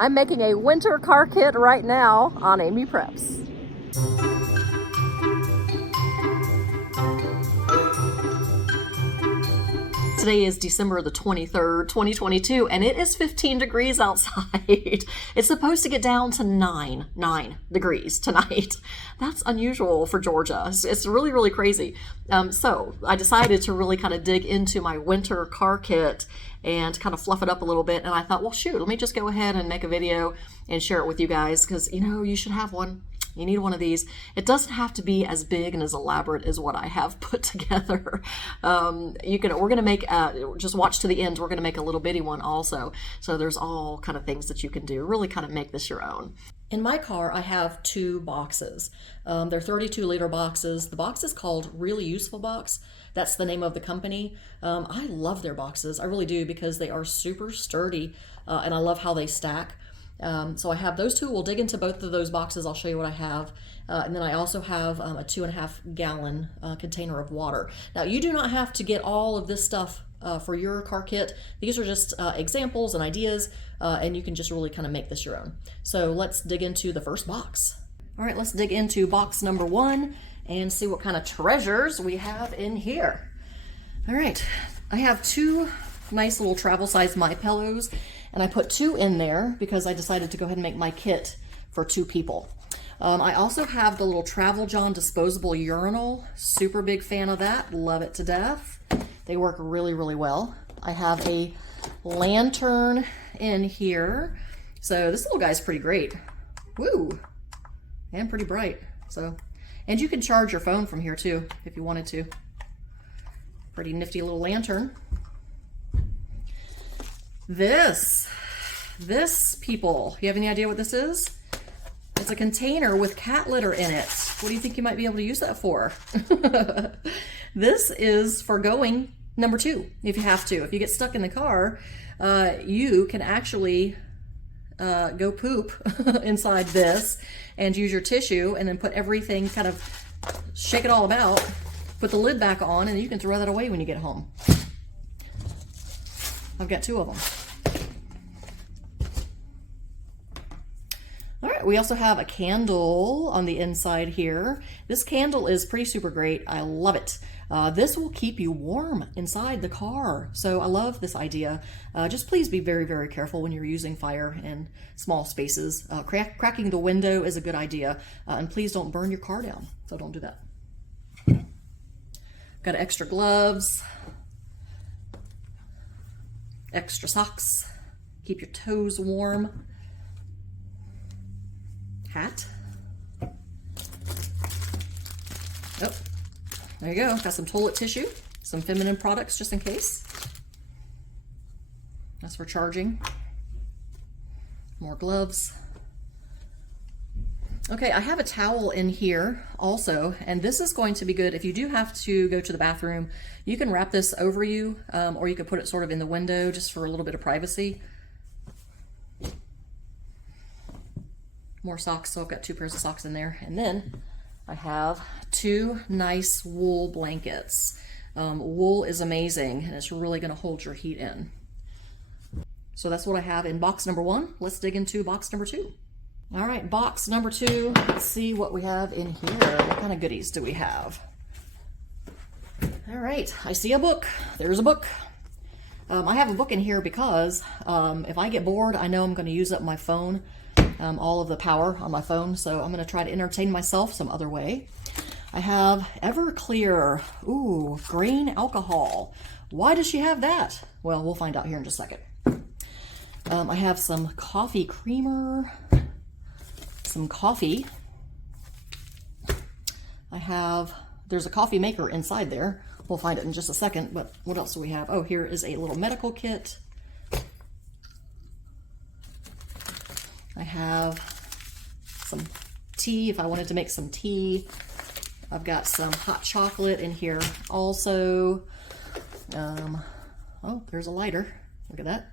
I'm making a winter car kit right now on Amy Preps. Today is December the 23rd, 2022, and it is 15 degrees outside. It's supposed to get down to 9 degrees tonight. That's unusual for Georgia. It's really, really crazy. So I decided to really kind of dig into my winter car kit and kind of fluff it up a little bit. And I thought, well, shoot, let me just go ahead and make a video and share it with you guys because, you know, you should have one. You need one of these. It doesn't have to be as big and as elaborate as what I have put together. We're going to make, just watch to the end, we're going to make a little bitty one also. So there's all kind of things that you can do. Really kind of make this your own. In my car, I have 2 boxes. They're 32-liter boxes. The box is called Really Useful Box. That's the name of the company. I love their boxes. I really do because they are super sturdy and I love how they stack. So I have those 2. We'll dig into both of those boxes. I'll show you what I have. And then I also have a 2.5 gallon container of water. Now you do not have to get all of this stuff for your car kit. These are just examples and ideas, and you can just really kind of make this your own. So let's dig into the first box. All right, let's dig into box number 1 and see what kind of treasures we have in here. All right, I have 2 nice little travel size My Pillows. And I put 2 in there because I decided to go ahead and make my kit for 2 people. I also have the little Travel John disposable urinal. Super big fan of that. Love it to death. They work really, really well. I have a lantern in here. So this little guy's pretty great. Woo! And pretty bright. And you can charge your phone from here too if you wanted to. Pretty nifty little lantern. This people, you have any idea what this is? It's a container with cat litter in it. What do you think you might be able to use that for? This is for going number 2, if you have to. If you get stuck in the car, you can actually go poop inside this and use your tissue and then put everything, kind of shake it all about, put the lid back on, and you can throw that away when you get home. I've got 2 of them. All right, we also have a candle on the inside here. This candle is pretty super great. I love it. This will keep you warm inside the car. So I love this idea. Just please be very, very careful when you're using fire in small spaces. Cracking the window is a good idea. And please don't burn your car down. So don't do that. Got extra gloves. Extra socks, keep your toes warm. Hat. Oh, there you go. Got some toilet tissue, some feminine products just in case. That's for charging. More gloves. Okay, I have a towel in here also, and this is going to be good if you do have to go to the bathroom. You can wrap this over you, or you could put it sort of in the window just for a little bit of privacy. More socks, so I've got 2 pairs of socks in there. And then I have 2 nice wool blankets. Wool is amazing, and it's really going to hold your heat in. So that's what I have in box number 1. Let's dig into box number 2. All right, box number 2. Let's see what we have in here. What kind of goodies do we have? All right, I see a book. There's a book. I have a book in here because if I get bored, I know I'm going to use up my phone, all of the power on my phone. So I'm going to try to entertain myself some other way. I have Everclear. Ooh, grain alcohol. Why does she have that? Well, we'll find out here in just a second. I have some coffee creamer. Some coffee. There's a coffee maker inside there. We'll find it in just a second, but what else do we have? Oh, here is a little medical kit. I have some tea if I wanted to make some tea. I've got some hot chocolate in here also. Oh, there's a lighter. Look at that.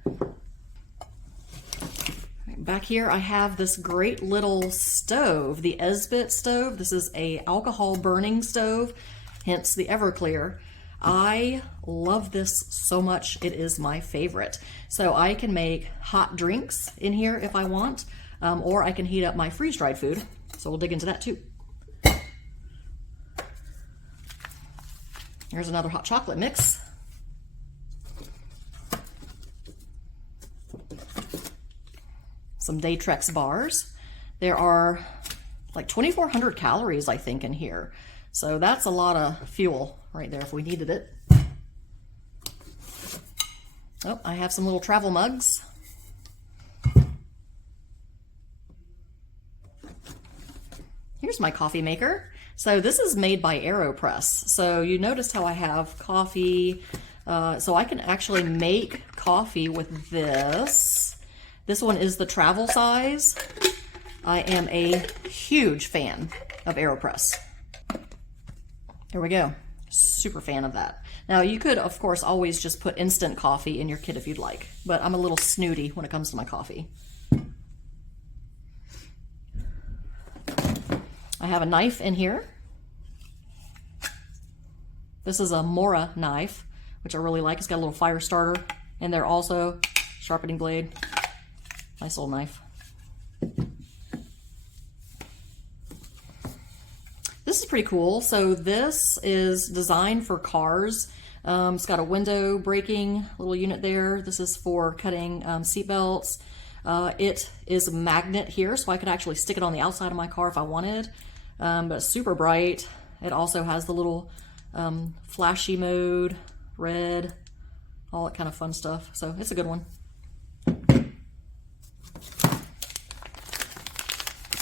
Back here I have this great little stove, the Esbit stove. This is a alcohol burning stove, hence the Everclear. I love this so much. It is my favorite. So I can make hot drinks in here if I want, or I can heat up my freeze-dried food. So we'll dig into that too. Here's another hot chocolate mix. Some Daytrex bars. There are like 2,400 calories, I think, in here. So that's a lot of fuel right there if we needed it. Oh, I have some little travel mugs. Here's my coffee maker. So this is made by AeroPress. So you noticed how I have coffee. So I can actually make coffee with this. This one is the travel size. I am a huge fan of AeroPress. Here we go. Super fan of that. Now you could, of course, always just put instant coffee in your kit if you'd like, but I'm a little snooty when it comes to my coffee. I have a knife in here. This is a Mora knife, which I really like. It's got a little fire starter in there also. Sharpening blade. Nice little knife. This is pretty cool. So this is designed for cars. It's got a window breaking little unit there. This is for cutting seat belts. It is a magnet here, so I could actually stick it on the outside of my car if I wanted. But it's super bright. It also has the little flashy mode, red, all that kind of fun stuff. So it's a good one.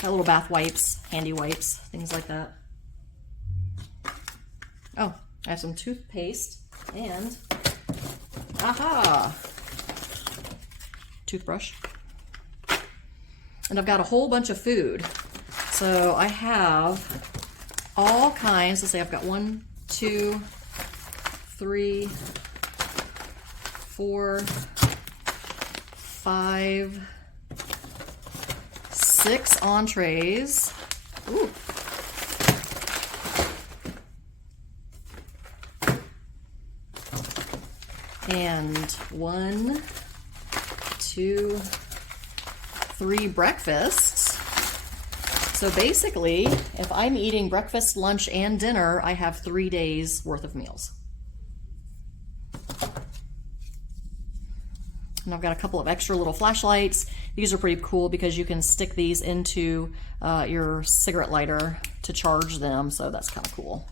Got little bath wipes, handy wipes, things like that. Oh, I have some toothpaste and, aha, toothbrush. And I've got a whole bunch of food. So I have all kinds. Let's see, I've got 1, 2, 3, 4, 5, 6 entrees. Ooh. And 1, 2, 3 breakfasts. So basically, if I'm eating breakfast, lunch, and dinner, I have 3 days worth of meals. And I've got a couple of extra little flashlights. These are pretty cool because you can stick these into your cigarette lighter to charge them, so that's kind of cool.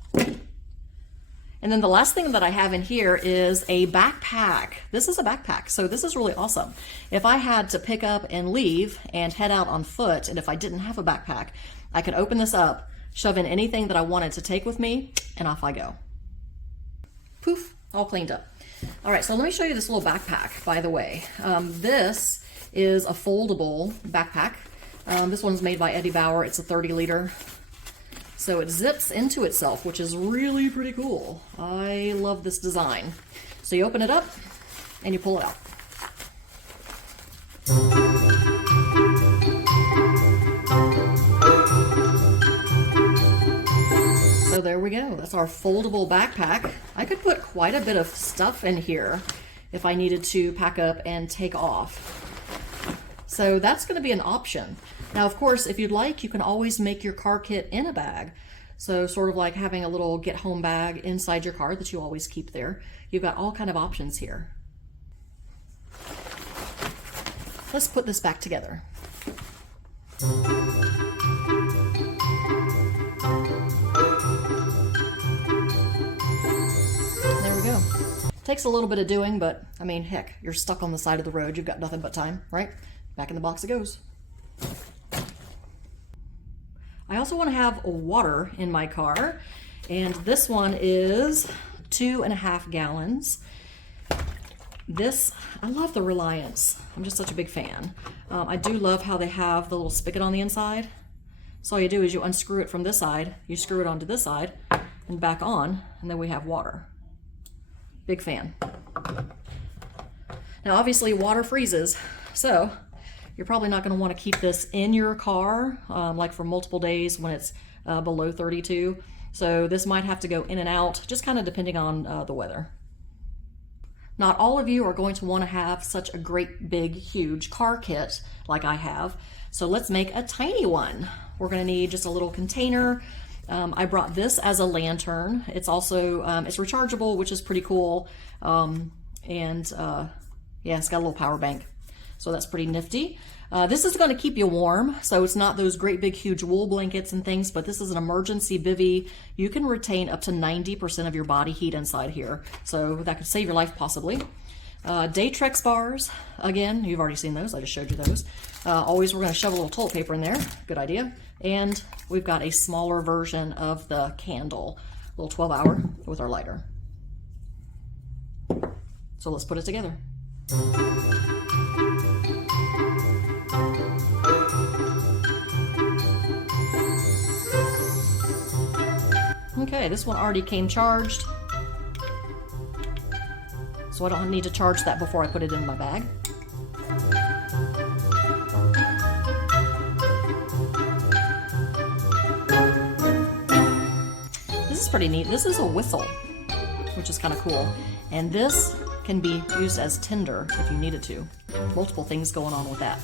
And then the last thing that I have in here is a backpack. This is a backpack, so this is really awesome. If I had to pick up and leave and head out on foot, and if I didn't have a backpack, I could open this up, shove in anything that I wanted to take with me, and off I go. Poof, all cleaned up. All right, so let me show you this little backpack, by the way. This is a foldable backpack. This one's made by Eddie Bauer. It's a 30-liter. So it zips into itself, which is really pretty cool. I love this design. So you open it up and you pull it out. So there we go. That's our foldable backpack. I could put quite a bit of stuff in here if I needed to pack up and take off. So that's going to be an option. Now, of course, if you'd like, you can always make your car kit in a bag. So sort of like having a little get-home bag inside your car that you always keep there. You've got all kind of options here. Let's put this back together. There we go. Takes a little bit of doing, but I mean, heck, you're stuck on the side of the road. You've got nothing but time, right? Back in the box it goes. I also want to have water in my car, and this one is 2.5 gallons. This, I love the Reliance. I'm just such a big fan. I do love how they have the little spigot on the inside. So all you do is you unscrew it from this side, you screw it onto this side, and back on, and then we have water. Big fan. Now obviously water freezes, so you're probably not going to want to keep this in your car like for multiple days when it's below 32. So this might have to go in and out, just kind of depending on the weather. Not all of you are going to want to have such a great big huge car kit like I have. So let's make a tiny one. We're going to need just a little container. I brought this as a lantern. It's also, it's rechargeable, which is pretty cool. Yeah, it's got a little power bank. So that's pretty nifty. This is going to keep you warm, so it's not those great big huge wool blankets and things, but this is an emergency bivvy. You can retain up to 90% of your body heat inside here, so that could save your life possibly. Daytrex bars, again, you've already seen those, I just showed you those. Always we're going to shove a little toilet paper in there, good idea. And we've got a smaller version of the candle, a little 12-hour with our lighter. So let's put it together. Okay, this one already came charged, so I don't need to charge that before I put it in my bag. This is pretty neat. This is a whistle, which is kind of cool. And this can be used as tinder if you need it to. Multiple things going on with that.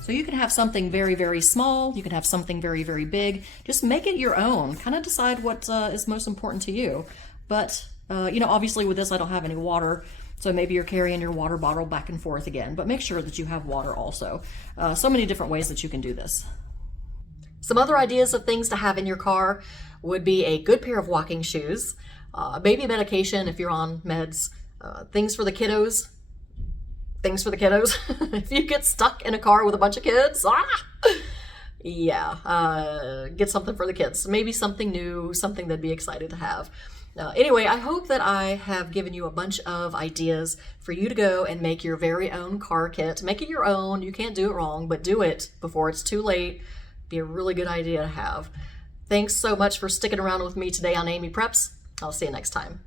So you can have something very, very small. You can have something very, very big. Just make it your own. Kind of decide what is most important to you. But, you know, obviously with this I don't have any water. So maybe you're carrying your water bottle back and forth again. But make sure that you have water also. So many different ways that you can do this. Some other ideas of things to have in your car would be a good pair of walking shoes, baby medication if you're on meds, things for the kiddos. If you get stuck in a car with a bunch of kids, yeah, get something for the kids. Maybe something new, something they'd be excited to have. Anyway, I hope that I have given you a bunch of ideas for you to go and make your very own car kit. Make it your own. You can't do it wrong, but do it before it's too late. Be a really good idea to have. Thanks so much for sticking around with me today on Amy Preps. I'll see you next time.